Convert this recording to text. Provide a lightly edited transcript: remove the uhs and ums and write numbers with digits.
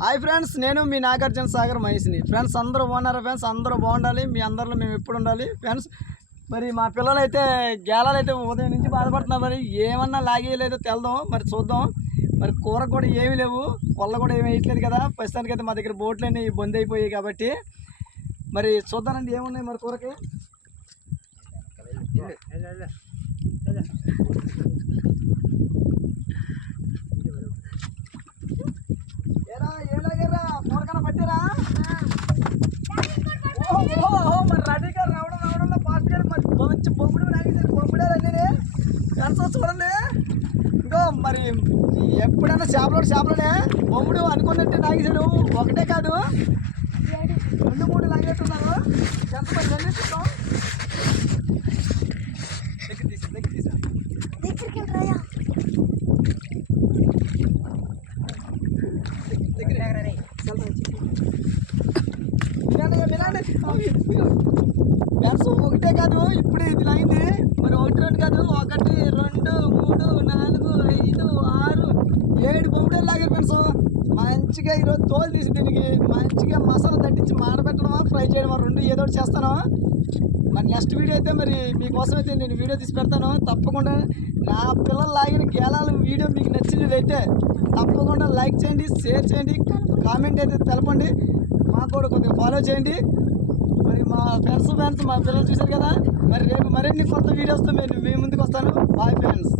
Hi friends, నేను మీ Nagarjuna Sagar మహేష్ని. Friends అందరూ బాగున్నారా? ఫ్రెండ్స్ అందరూ బాగుండాలి, మీ అందరిలో మేము ఎప్పుడు ఉండాలి. ఫ్రెండ్స్ మరి మా పిల్లలు అయితే గేలాలు అయితే ఉదయం నుంచి బాధపడుతున్నారు. మరి ఏమన్నా లాగేయలేదో తెల్దాం, మరి చూద్దాం. మరి కూర కూడా ఏమీ లేవు, కొల్ల కూడా ఏమి వేయట్లేదు కదా. ప్రస్తుతానికి అయితే మా దగ్గర బోట్లన్నీ బంద్ అయిపోయాయి కాబట్టి మరి చూద్దానండి ఏమున్నాయి మరి కూరకి. ఏలాగేరా కూరకన్నా పట్టారా? మరి రెడీగా రావడంలో ఫాస్ట్ గా మరి మంచి బొమ్మిడి లాగేసారు. బొమ్మిడాలన్నీ ఫ్రెండ్స్ చూడండి. ఇంకో మరి ఎప్పుడైనా చేపలోనే బొమ్మిడి అనుకున్నట్టు లాగేశారు. ఒకటే కాదు 2-3 లాగేట్టున్నారు. ఎంతమంది రండి చూద్దాం. దగ్గర తీసా ఫ్రెండ్స్ ఒకటే కాదు, ఇప్పుడు ఇది లాగింది. మరి 1-2 కాదు, 1 2 3 4 5 6 7 బొమ్మడేలు లాగారు ఫ్రెండ్స్. మంచిగా ఈరోజు తోలు తీసి దీనికి మంచిగా మసాలా తట్టించి మాడబెట్టడమా, ఫ్రై చేయడమా, 2 ఏదో ఒకటి చేస్తాను. మరి నెక్స్ట్ వీడియో అయితే మరి మీకోసం అయితే నేను వీడియో తీసి పెడతాను. తప్పకుండా నా పిల్లలు లాగిన గేలాల వీడియో మీకు నచ్చినట్లయితే తప్పకుండా లైక్ చేయండి, షేర్ చేయండి, కామెంట్ అయితే తెలపండి. మాకు కూడా కొద్దిగా ఫాలో చేయండి. మరి మా ఫ్రెండ్స్ మా పిల్లలు చూశారు కదా. మరి రేపు మరిన్ని కొత్త వీడియోస్తో నేను మీ ముందుకు వస్తాను. Bye friends.